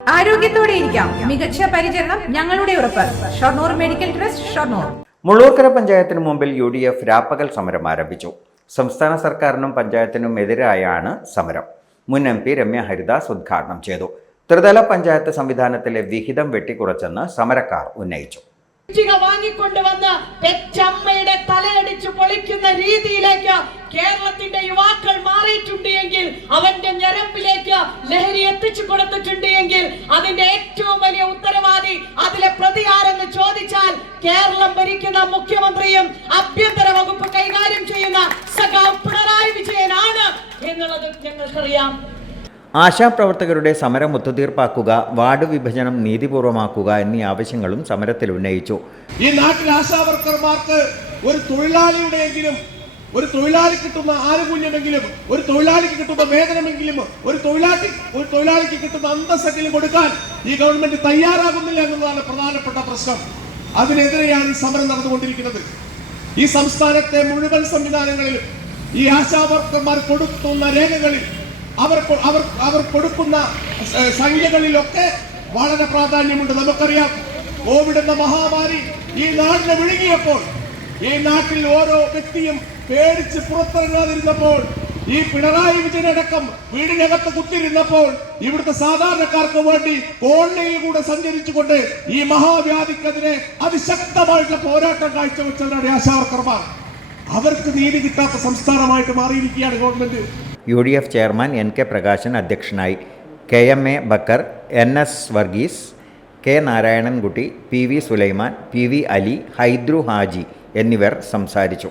ആരോഗ്യത്തോടെ ഇരിക്കാം. മികച്ച പരിചരണം ഞങ്ങളുടെ ഉറപ്പ്. Shoranur medical trust Shoranur. Mullurkara പഞ്ചായത്തിന് മുമ്പിൽ യു ഡി എഫ് രാപ്പകൽ സമരം ആരംഭിച്ചു. സംസ്ഥാന സർക്കാരിനും പഞ്ചായത്തിനും എതിരായാണ് സമരം. മുൻ എം പി രമ്യ ഹരിദാസ് ഉദ്ഘാടനം ചെയ്തു. ത്രിതല പഞ്ചായത്ത് സംവിധാനത്തിലെ വിഹിതം വെട്ടിക്കുറച്ചെന്ന് സമരക്കാർ ഉന്നയിച്ചു. കുറ്റിക വാങ്ങിക്കൊണ്ടുവന്ന് പെറ്റമ്മയുടെ തലയടിച്ച് പൊളിക്കുന്ന രീതിയിലേക്ക് കേരളത്തിന്റെ യുവാക്കൾ മാറിയിട്ടുണ്ട് എങ്കിൽ അവന്റെ എത്തിച്ചു കൊടുത്തിട്ടുണ്ട് എങ്കിൽ അതിന്റെ ഏറ്റവും വലിയ ഉത്തരവാദി അതിലെ പ്രതി ആരെന്ന് ചോദിച്ചാൽ കേരളം ഭരിക്കുന്ന മുഖ്യമന്ത്രിയും ആഭ്യന്തര വകുപ്പ് കൈകാര്യം ചെയ്യുന്ന സഖാവ് പിണറായി വിജയനാണ് എന്നുള്ളത് ഞങ്ങൾക്കറിയാം. ആശാപ്രവർത്തകരുടെ സമരം ഒത്തുതീർപ്പാക്കുക വാർഡ് വിഭജനം നീതിപൂർവമാക്കുക എന്നീ ആവശ്യങ്ങളും സമരത്തിൽ ഉന്നയിച്ചു. ഈ നാട്ടിൽ ആശാവർക്കർമാർക്ക് ഒരു തൊഴിലാളിയുടെയെങ്കിലും ഒരു തൊഴിലാളി കിട്ടുന്ന ആനുകൂല്യമെങ്കിലും ഒരു തൊഴിലാളിക്ക് കിട്ടുന്ന വേതനമെങ്കിലും ഒരു തൊഴിലാളി ഒരു തൊഴിലാളിക്ക് കിട്ടുന്ന അന്തസ്സെങ്കിലും കൊടുക്കാൻ ഈ ഗവൺമെന്റ് തയ്യാറാകുന്നില്ല എന്നതാണ് പ്രധാനപ്പെട്ട പ്രശ്നം. അതിനെതിരെയാണ് സമരം നടന്നുകൊണ്ടിരിക്കുന്നത്. ഈ സംസ്ഥാനത്തെ മുഴുവൻ സംവിധാനങ്ങളിലും ഈ ആശാവർക്കർമാർ കൊടുക്കുന്ന രേഖകളിൽ അവർ അവർ അവർ കൊടുക്കുന്ന സംഖ്യകളിലൊക്കെ വളരെ പ്രാധാന്യമുണ്ട്. നമുക്കറിയാം കോവിഡ് എന്ന മഹാമാരി ഈ നാടിനെ വിഴുങ്ങിയപ്പോൾ ഈ നാട്ടിൽ ഓരോ വ്യക്തിയും പേടിച്ച് പുറത്തിറങ്ങാതിരുന്നപ്പോൾ ഈ പിണറായി വിജയൻ അടക്കം വീടിനകത്ത് കുത്തിയിരുന്നപ്പോൾ ഇവിടുത്തെ സാധാരണക്കാർക്ക് വേണ്ടി ഓൺലൈനിൽ കൂടെ സഞ്ചരിച്ചുകൊണ്ട് ഈ മഹാവ്യാധിക്കെതിരെ അതിശക്തമായിട്ടുള്ള പോരാട്ടം കാഴ്ചവെച്ചവരാണ് ആശാവർക്കർമാർ അവർക്ക് നീതി കിട്ടാത്ത സംസ്ഥാനമായിട്ട് മാറിയിരിക്കുകയാണ് government. U D F chairman N K Prakashan അധ്യക്ഷനായി K M A Bakkar N S Varghese K Narayanankutty P V Sulaiman P V Ali Haidru Haji എന്നിവർ സംസാരിച്ചു.